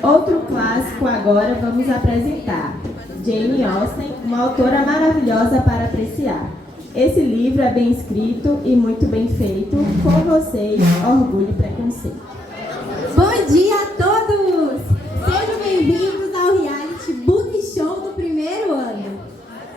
Outro clássico agora vamos apresentar. Jane Austen, uma autora maravilhosa para apreciar. Esse livro é bem escrito e muito bem feito. Com vocês, Orgulho e Preconceito. Bom dia a todos! Sejam bem-vindos ao reality Book Show do primeiro ano.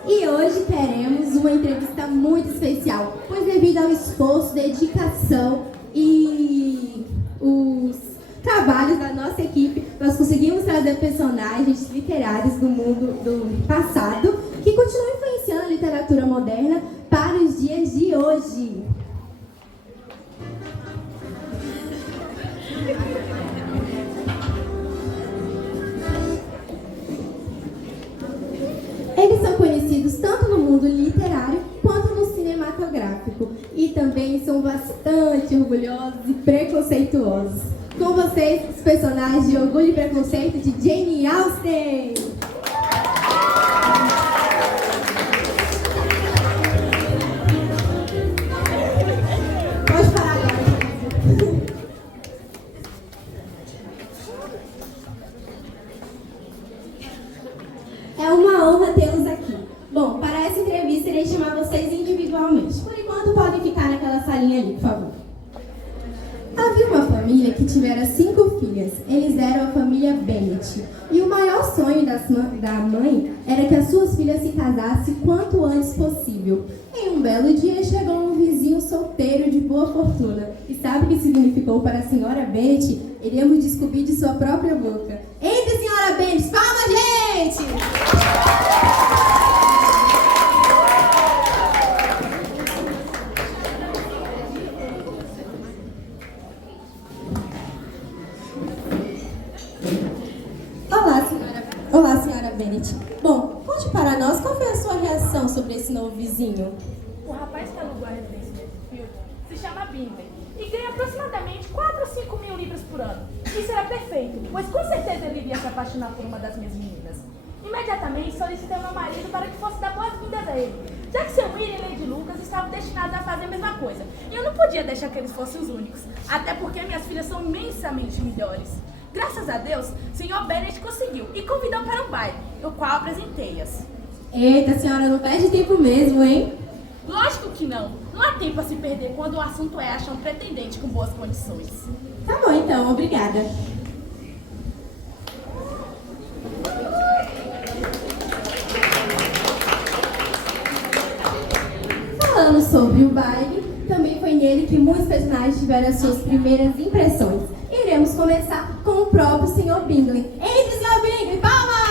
E hoje teremos uma entrevista muito especial, pois devido ao esforço, dedicação e os trabalhos da nossa equipe, nós conseguimos trazer personagens literários do mundo do passado que continuam influenciando a literatura moderna para os dias de hoje. Eles são conhecidos tanto no mundo literário quanto no cinematográfico e também são bastante orgulhosos e preconceituosos. Com vocês, os personagens de Orgulho e Preconceito de Jane Austen. Pode parar agora. É uma honra tê-los aqui. Bom, para essa entrevista, irei chamar vocês individualmente. Por enquanto, podem ficar naquela salinha ali, por favor. Havia uma família que tivera 5 filhas. Eles eram a família Bennet. E o maior sonho da mãe era que as suas filhas se casassem quanto antes possível. Em um belo dia, chegou um vizinho solteiro de boa fortuna. E sabe o que significou para a senhora Bennet? Iremos descobrir de sua própria boca. Entre, senhora Bennet! Palmas, gente! Olá, senhora Bennet. Bom, conte para nós qual foi a sua reação sobre esse novo vizinho. O rapaz que alugou a residência de Milton se chama Bingley e ganha aproximadamente 4 ou 5 mil libras por ano. Isso era perfeito, pois com certeza ele iria se apaixonar por uma das minhas meninas. Imediatamente solicitei ao meu marido para que fosse dar boas-vindas a ele, já que seu William e Lady Lucas estavam destinados a fazer a mesma coisa. E eu não podia deixar que eles fossem os únicos, até porque minhas filhas são imensamente melhores. Graças a Deus, o Sr. Bennet conseguiu e convidou para um baile, no qual apresentei-as. Eita, senhora, não perde tempo mesmo, hein? Lógico que não. Não há tempo a se perder quando o assunto é achar um pretendente com boas condições. Tá bom, então. Obrigada. Falando sobre o baile, também foi nele que muitos personagens tiveram as suas primeiras impressões. Iremos começar com o próprio Sr. Bingley. Entre, Sr. Bingley! Palmas!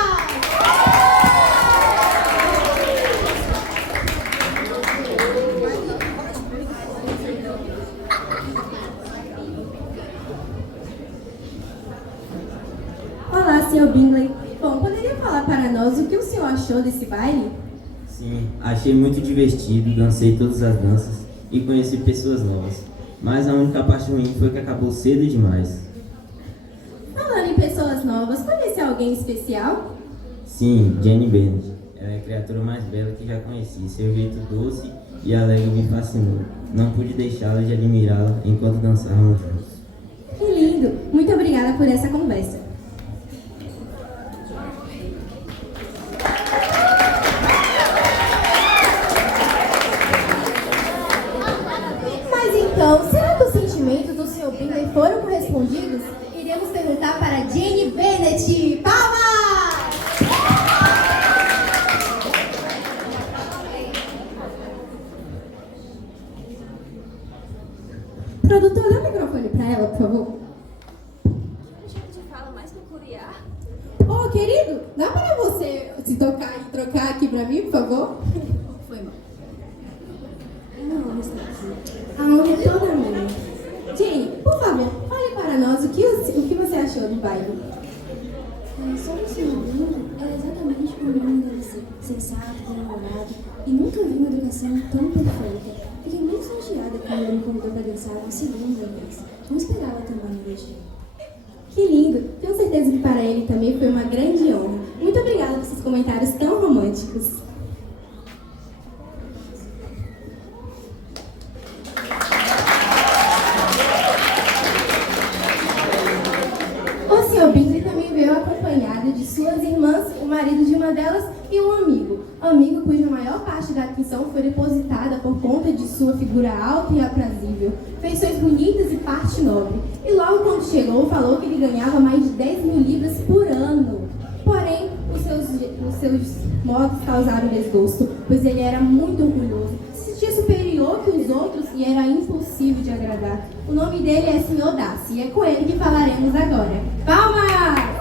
Olá, Sr. Bingley. Bom, poderia falar para nós o que o senhor achou desse baile? Sim, achei muito divertido, dancei todas as danças e conheci pessoas novas. Mas a única parte ruim foi que acabou cedo demais. Falando em pessoas novas, conhece alguém especial? Sim, Jane Bennet. Ela é a criatura mais bela que já conheci. Seu jeito doce e alegre me fascinou. Não pude deixá-la de admirá-la enquanto dançávamos juntos. Que lindo! Muito obrigada por essa conversa. Mas então, será que os sentimentos do Sr. Bingley foram correspondidos? Iremos perguntar para Jane Bennet. Palmas! Produtor, dá o microfone para ela, por favor. A gente fala mais peculiar. Ô, querido, dá para você se tocar e trocar aqui para mim, por favor? Foi mal. Não, está aqui. A honra é toda minha. Jane, por favor, fale para nós o que você achou do baile. Sobre o Sr. Bingley, era exatamente como o nome deve ser, sensato, bem-humorado, e nunca vi uma educação tão perfeita. Fiquei muito lisonjeada quando ele me convidou para dançar uma segunda vez. Não esperava tamanho elogio. Que lindo! Tenho certeza que para ele também foi uma grande honra. Muito obrigada por esses comentários tão românticos. O Sr. Bingley também veio marido de uma delas, e um amigo cuja maior parte da atenção foi depositada por conta de sua figura alta e aprazível, feições bonitas e parte nobre. E logo quando chegou, falou que ele ganhava mais de 10 mil libras por ano. Porém, os seus modos causaram desgosto, pois ele era muito orgulhoso, se sentia superior que os outros e era impossível de agradar. O nome dele é Sr. Darcy e é com ele que falaremos agora. Palmas!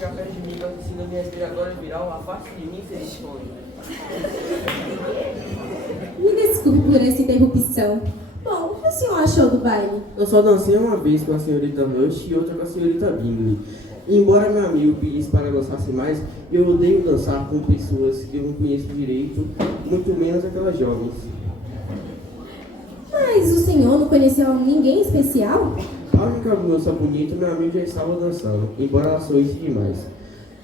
Café de mim, eu ensino a me respirar agora e virar uma face de mim sem fome. Me desculpe por essa interrupção. Bom, o que o senhor achou do baile? Eu só dancei uma vez com a senhorita Noite e outra com a senhorita Bingley. E embora meu amigo pedisse para dançasse mais, eu odeio dançar com pessoas que eu não conheço direito, muito menos aquelas jovens. Mas o senhor não conheceu ninguém especial? A única moça bonita, meu amigo já estava dançando, embora ela sorrisse demais.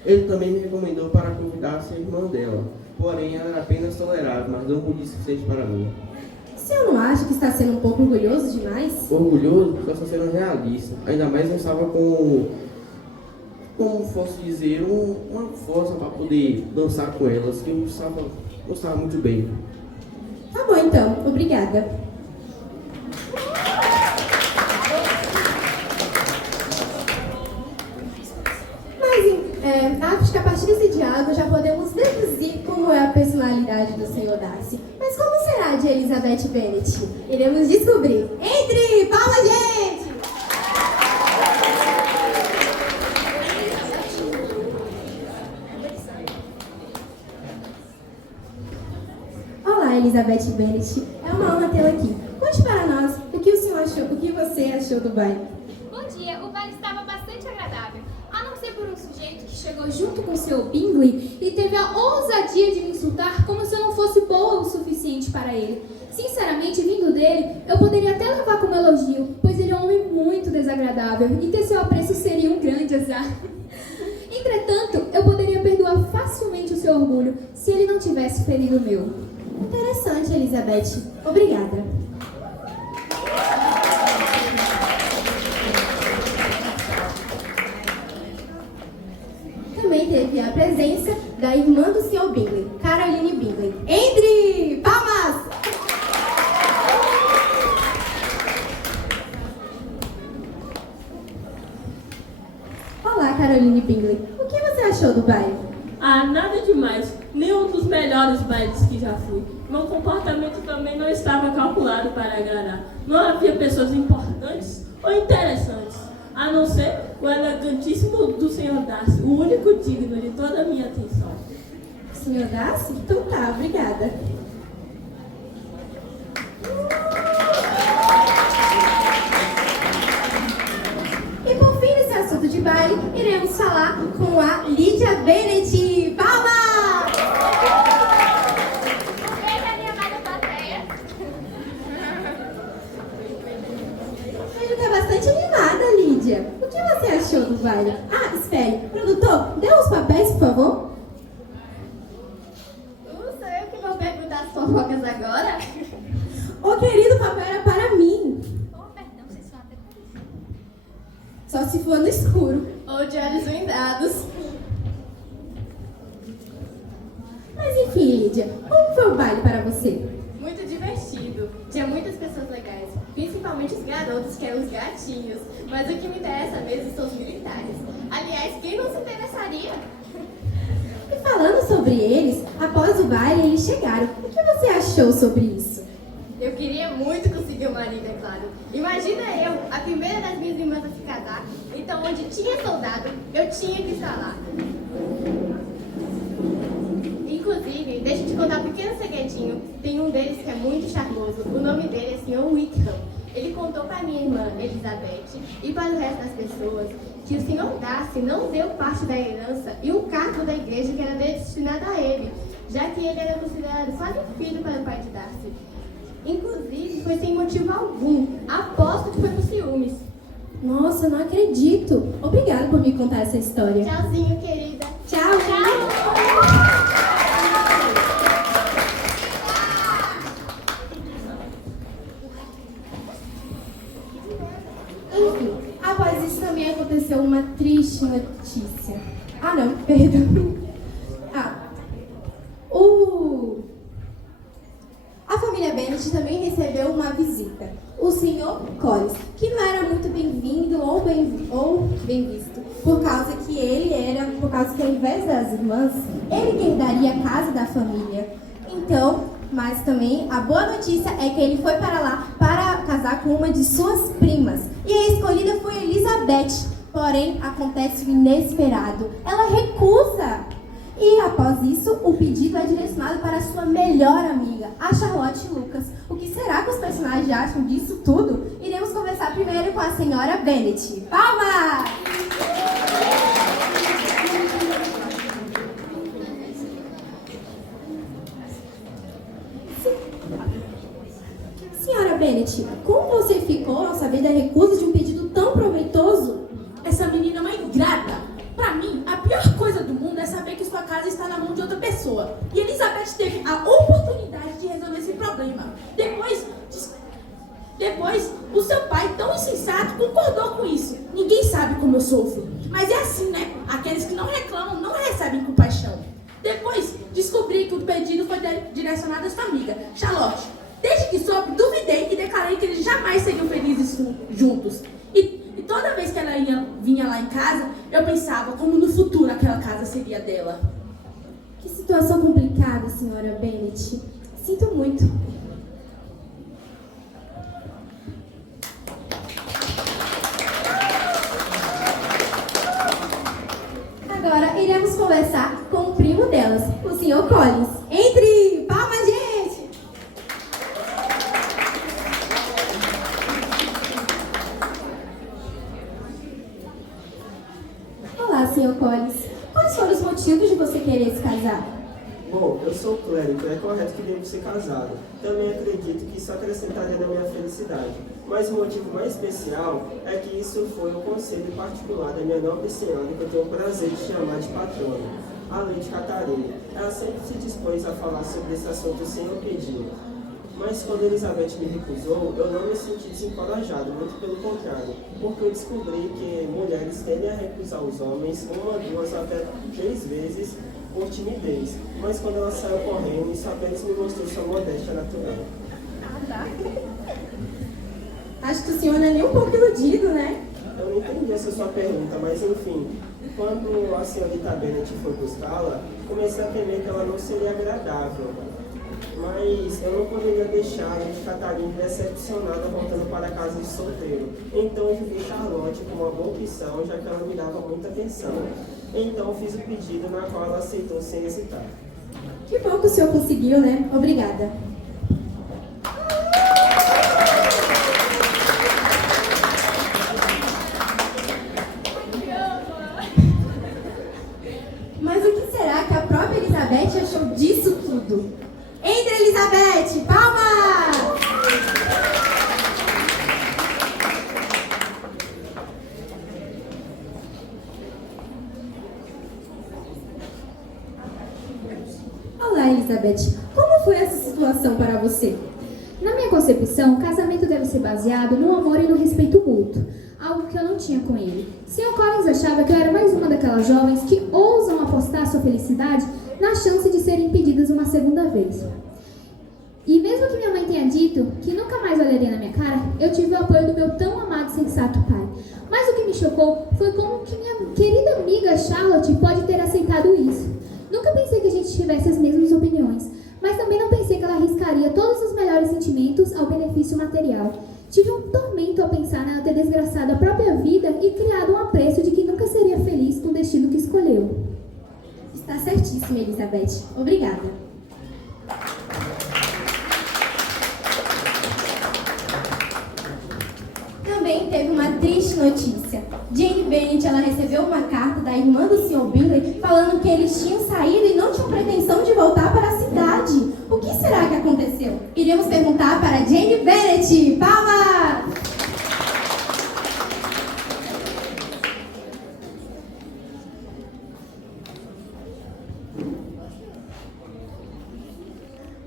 Ele também me recomendou para convidar a ser irmã dela, porém ela era apenas tolerável, mas não muito suficiente para mim. O senhor não acha que está sendo um pouco orgulhoso demais? Orgulhoso, só está sendo realista. Ainda mais não estava com, como posso dizer, uma força para poder dançar com elas, que eu não estava muito bem. Tá bom então, obrigada. Acho que a partir desse diálogo já podemos deduzir como é a personalidade do Sr. Darcy. Mas como será a de Elizabeth Bennet? Iremos descobrir. Entre! Palma, gente! Olá, Elizabeth Bennet. É uma honra tê-la aqui. Conte para nós o que o senhor achou, o que você achou do baile. Bom dia, o baile estava bastante agradável, a não ser por um sujeito que chegou junto com seu Bingley e teve a ousadia de me insultar como se eu não fosse boa o suficiente para ele. Sinceramente, vindo dele, eu poderia até levar como elogio, pois ele é um homem muito desagradável e ter seu apreço seria um grande azar. Entretanto, eu poderia perdoar facilmente o seu orgulho se ele não tivesse ferido o meu. Interessante, Elizabeth. Obrigada. Também teve a presença da irmã do Sr. Bingley, Caroline Bingley. Entre! Palmas! Olá, Caroline Bingley. O que você achou do baile? Ah, nada demais. Nenhum dos melhores bailes que já fui. Meu comportamento também não estava calculado para agradar. Não havia pessoas importantes ou interessantes, a não ser o elegantíssimo do Sr. Darcy, o único digno de toda a minha atenção. Sr. Darcy? Então tá, obrigada. E por fim desse assunto de baile, iremos falar com a Lydia Bennet. Palmas! Ele tá bastante animada, Lídia. O que você achou do baile? Ah, espere. Produtor, dê os papéis, por favor. Sou eu que vou perguntar as fofocas agora? Ô, querido, o papel era para mim. Oh, perdão, vocês são até por isso. Só se for no escuro. Ou de olhos vendados. Mas enfim, Lídia, como foi o baile para você? Muito divertido. Tinha muitas pessoas legais, principalmente os garotos, que eram os gatinhos. Mas o que me interessa mesmo são os militares. Aliás, quem não se interessaria? E falando sobre eles, após o baile eles chegaram. O que você achou sobre isso? Eu queria muito conseguir um marido, é claro. Imagina eu, a primeira das minhas irmãs a se casar. Então, onde tinha soldado, eu tinha que estar lá. Inclusive, deixa eu te contar um pequeno segredinho. Tem um deles que é muito charmoso. O nome dele é Sr. Wickham. Ele contou para minha irmã Elizabeth e para o resto das pessoas que o Sr. Darcy não deu parte da herança e o cargo da igreja que era destinado a ele, já que ele era considerado quase um filho para o pai de Darcy. Inclusive, foi sem motivo algum. Aposto que foi por ciúmes. Nossa, não acredito. Obrigada por me contar essa história. Tchauzinho, querida. Tchau, tchau. Após isso também aconteceu uma triste notícia. Ah, não, perdão. A família Bennett também recebeu uma visita. O Sr. Collins, que não era muito bem-vindo ou bem visto, por causa que ao invés das irmãs, ele herdaria a casa da família. Então, mas também a boa notícia é que ele foi para lá para casar com uma de suas primas. E a escolhida foi Elizabeth. Porém, acontece o inesperado. Ela recusa. E após isso, o pedido é direcionado para sua melhor amiga, a Charlotte Lucas. O que será que os personagens acham disso tudo? Iremos conversar primeiro com a senhora Bennett. Palmas! Senhora Bennett, como você ficou ao saber da recusa de um pedido tão proveitoso? Essa menina é uma ingrata. Pra mim, a pior coisa do mundo é saber que sua casa está na mão de outra pessoa. E Elizabeth teve a oportunidade de resolver esse problema. Depois, o seu pai, tão insensato, concordou com isso. Ninguém sabe como eu sofro. Mas é assim, né? Aqueles que não reclamam não recebem com paixão. Depois, descobri que o pedido foi direcionado a sua amiga, Charlotte. Desde que soube, duvidei e declarei que eles jamais seriam felizes juntos. E toda vez que ela vinha lá em casa, eu pensava como no futuro aquela casa seria dela. Que situação complicada, senhora Bennett. Sinto muito. Agora iremos conversar com o primo delas, o Sr. Collins. Entre! Palmas, gente! Olá, Sr. Collins. Quais foram os motivos de você querer se casar? Bom, eu sou clérigo, é correto que devo ser casado. Também acredito que isso acrescentaria na minha felicidade. Mas o motivo mais especial é que isso foi o conselho particular da minha nobre senhora, que eu tenho o prazer de chamar de patrona, a Lady Catarina. Ela sempre se dispôs a falar sobre esse assunto sem eu pedir. Mas quando Elizabeth me recusou, eu não me senti desencorajado, muito pelo contrário, porque eu descobri que mulheres tendem a recusar os homens 1, 2, até 3 vezes por timidez. Mas quando ela saiu correndo, isso apenas me mostrou sua modéstia natural. Acho que o senhor não é nem um pouco iludido, né? Eu não entendi essa sua pergunta, mas enfim, quando a senhorita Bennett foi buscá-la, comecei a temer que ela não seria agradável. Mas eu não poderia deixar a Lady Catarina decepcionada voltando para a casa de solteiro. Então eu julguei Charlotte como uma boa opção, já que ela me dava muita atenção. Então fiz o pedido, na qual ela aceitou sem hesitar. Que bom que o senhor conseguiu, né? Obrigada. Mas o que será que a própria Elizabeth achou disso tudo? Entre, Elizabeth! Palmas! Olá, Elizabeth. Como foi essa situação para você? Na minha concepção, o casamento deve ser baseado no amor e no respeito mútuo, algo que eu não tinha com ele. Sr. Collins achava que eu era mais uma daquelas jovens que ousam apostar sua felicidade na chance de serem impedidas uma segunda vez. E mesmo que minha mãe tenha dito que nunca mais olharia na minha cara, eu tive o apoio do meu tão amado e sensato pai. Mas o que me chocou foi como que minha querida amiga Charlotte pode ter aceitado isso. Nunca pensei que a gente tivesse as mesmas opiniões, mas também não pensei que ela arriscaria todos os melhores sentimentos ao benefício material. Tive um tormento ao pensar nela ter desgraçado a própria vida e criado um apreço de que nunca seria feliz com o destino que escolheu. Está certíssima, Elizabeth. Obrigada. Também teve uma triste notícia. Jane Bennett, ela recebeu uma carta da irmã do Sr. Bingley falando que eles tinham saído e não tinham pretensão de voltar para a cidade. O que será que aconteceu? Iremos perguntar para Jane Bennett. Palmas!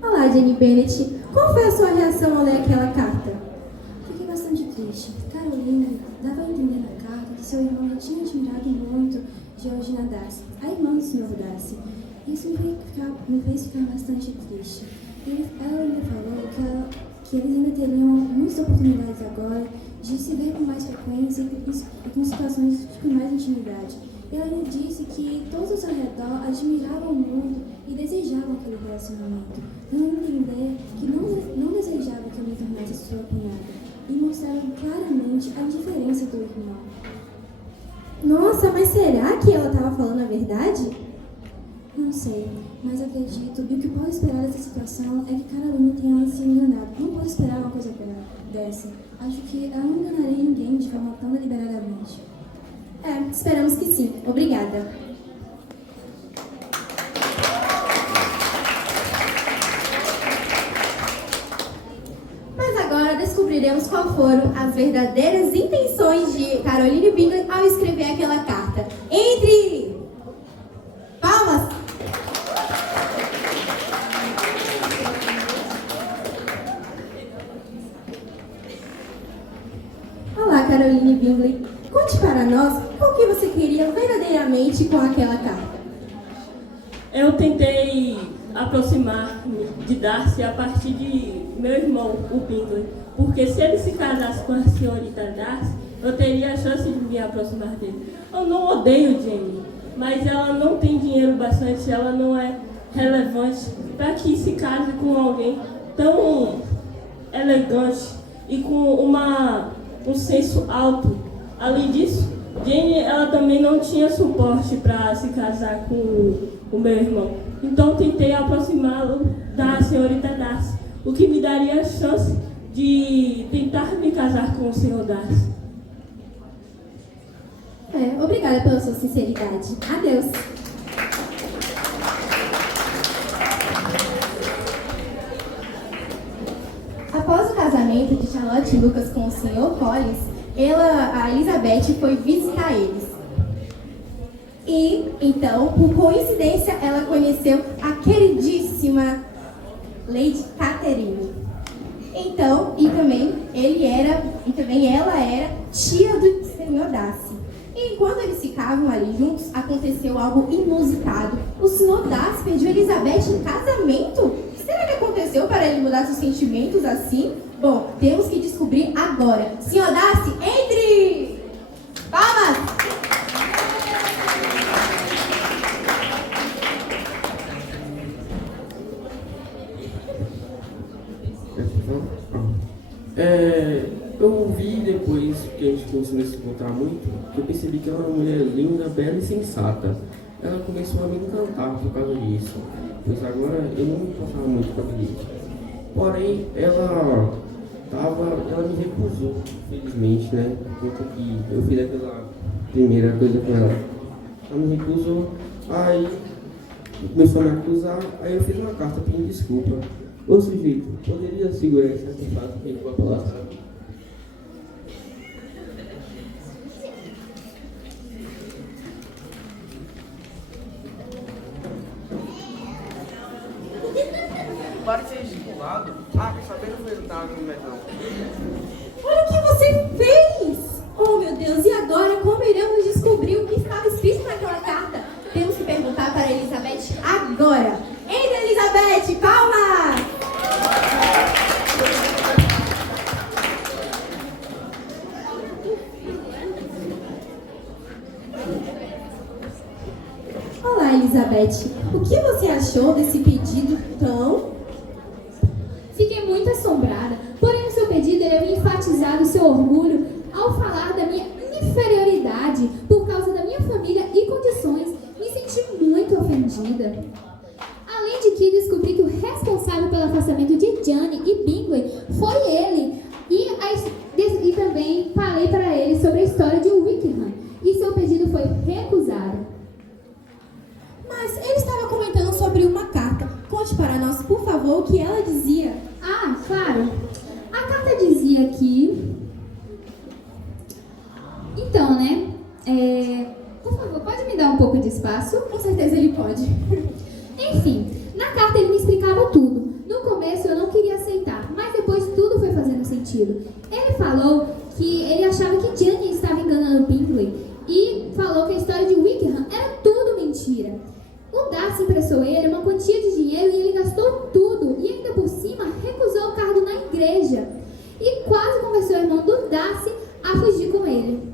Olá, Jane Bennett. Qual foi a sua reação ao ler aquela carta? Fiquei bastante triste. Carolina dava a entender na carta seu irmão já tinha admirado muito Georgina Darcy, a irmã do Sr. Darcy. Isso me fez ficar bastante triste. Ela ainda falou que eles ainda teriam muitas oportunidades agora de se ver com mais frequência e com situações com mais intimidade. E ela ainda disse que todos ao seu redor admiravam muito e desejavam aquele relacionamento, dando a entender que não desejava que eu me tornasse sua cunhada, e mostravam claramente a indiferença do irmão. Nossa, mas será que ela estava falando a verdade? Não sei, mas acredito, e o que posso esperar dessa situação é que Carolina tenha se enganado. Não posso esperar uma coisa dessa. Acho que ela não enganaria ninguém de forma tão deliberadamente. Esperamos que sim. Obrigada. Mas agora descobriremos qual foram as verdadeiras intenções de Caroline Bingley ao escrever aquela carta. Entre! Palmas! Olá, Caroline Bingley. Conte para nós o que você queria verdadeiramente com aquela carta. Eu tentei aproximar-me de Darcy a partir de meu irmão, o Bingley, porque se ele se casasse com a senhorita Darcy, eu teria a chance de me aproximar dele. Eu não odeio Jane, mas ela não tem dinheiro bastante, ela não é relevante para que se case com alguém tão elegante e com um senso alto. Além disso, Jane ela também não tinha suporte para se casar com o meu irmão. Então tentei aproximá-lo da senhorita Darcy, o que me daria a chance de tentar me casar com o senhor Darcy. Obrigada pela sua sinceridade. Adeus. Após o casamento de Charlotte e Lucas com o Sr. Collins, a Elizabeth foi visitar eles. E, então, por coincidência, ela conheceu a queridíssima Lady Catherine. Então, e também ela era tia do Sr. Darcy. E enquanto eles ficavam ali juntos, aconteceu algo inusitado. O Sr. Darcy pediu Elizabeth em casamento? O que será que aconteceu para ele mudar seus sentimentos assim? Bom, temos que descobrir agora. Sr. Darcy, entre! Palmas! Eu vi depois que a gente começou a se encontrar muito, que eu percebi que ela era uma mulher linda, bela e sensata. Ela começou a me encantar por causa disso, pois agora eu não me importava muito com aquilo. Porém, ela me recusou, felizmente, né? Porque que eu fiz aquela primeira coisa com ela. Ela me recusou, aí começou a me acusar, aí eu fiz uma carta pedindo desculpa. Ô sujeito, poderia segurar esse artefato que a gente vai falar, sabe? Para de ser estimulado. Quer saber? Não foi nada no medão. Olha o que você fez! Oh, meu Deus, e agora como iremos descobrir o que estava escrito naquela carta? Temos que perguntar para Elizabeth agora. Entre, Elizabeth, palmas! Olá, Elizabeth. O que você achou desse pedido tão... Fiquei muito assombrada, porém o seu pedido havia enfatizado o seu orgulho ao falar da minha inferioridade por causa da minha família e condições. Me senti muito ofendida. Além de que descobri que o responsável pelo afastamento de Jane e Bingley foi ele. E também falei para ele sobre a história de Wickham. E seu pedido foi recusado. Mas ele estava comentando sobre uma carta. Conte para nós, por favor, o que ela dizia. Ah, claro. A carta dizia que... Então, né? Por favor, pode me dar um pouco de espaço? Com certeza ele pode. Enfim, na carta ele me explicava tudo. No começo eu não queria aceitar, mas depois tudo foi fazendo sentido. Ele falou que ele achava que Jane estava enganando Bingley e falou que a história de Wickham era tudo mentira. O Darcy emprestou ele uma quantia de dinheiro e ele gastou tudo, e ainda por cima recusou o cargo na igreja. E quase convenceu o irmão do Darcy a fugir com ele.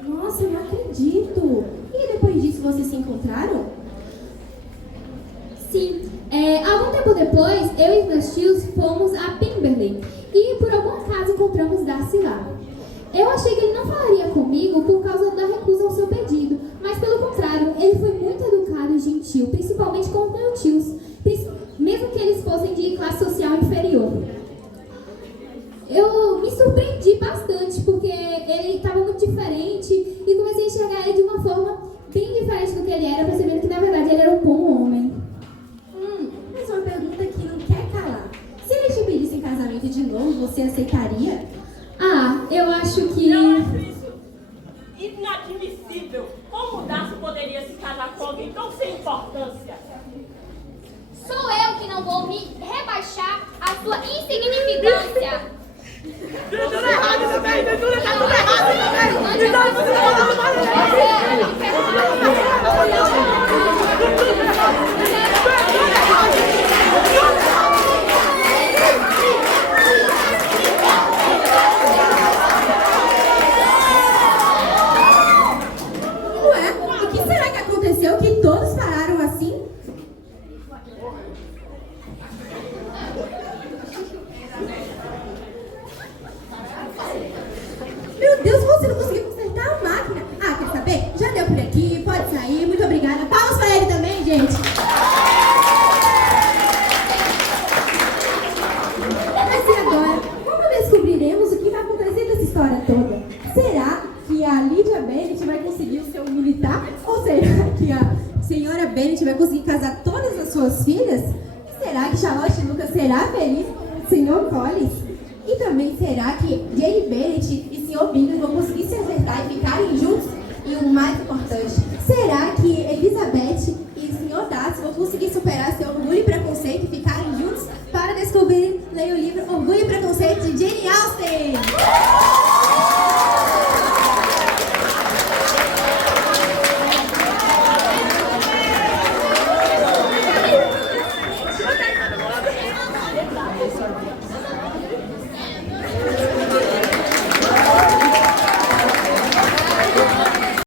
Nossa, eu não acredito. E depois disso vocês se encontraram? Sim, algum tempo depois, eu e meus tios fomos a Pemberley e por algum acaso encontramos Darcy lá. Eu achei que ele não falaria comigo por causa da recusa ao seu pedido, mas pelo contrário, ele foi muito educado e gentil, principalmente com os meus tios, mesmo que eles fossem de classe social inferior. Eu me surpreendi bastante porque ele estava muito diferente e comecei a enxergar ele de uma forma bem diferente do que ele era, percebendo que na verdade ele era um bom homem. Mas uma pergunta que não quer calar. Se ele te pedisse em casamento de novo, você aceitaria? Eu acho que... Eu acho isso inadmissível. Como o Darcy poderia se casar com alguém tão sem importância? Sou eu que não vou me rebaixar à sua insignificância. Tudo errado também, tudo errado Ué, o que será que aconteceu que todos pararam assim? Meu Deus, você não conseguiu consertar a máquina. Quer saber? Já deu por aqui, pode sair. Muito obrigada. Palmas pra ele também, gente. Mas e agora? Como descobriremos o que vai acontecer nessa história toda? Será que a Lydia Bennet vai conseguir o seu militar? Ou será que a senhora Bennet vai conseguir casar todas as suas filhas? Será que Charlotte Lucas será feliz com o Sr. Collins? E também será que Jane Bennet e Sr. Bingley vão conseguir se acertar e ficarem juntos? E o mais importante, será que Elizabeth e o Sr. Darcy vão conseguir superar seu orgulho e preconceito e ficarem juntos? Para descobrir, leia o livro Orgulho e Preconceito de Jane Austen!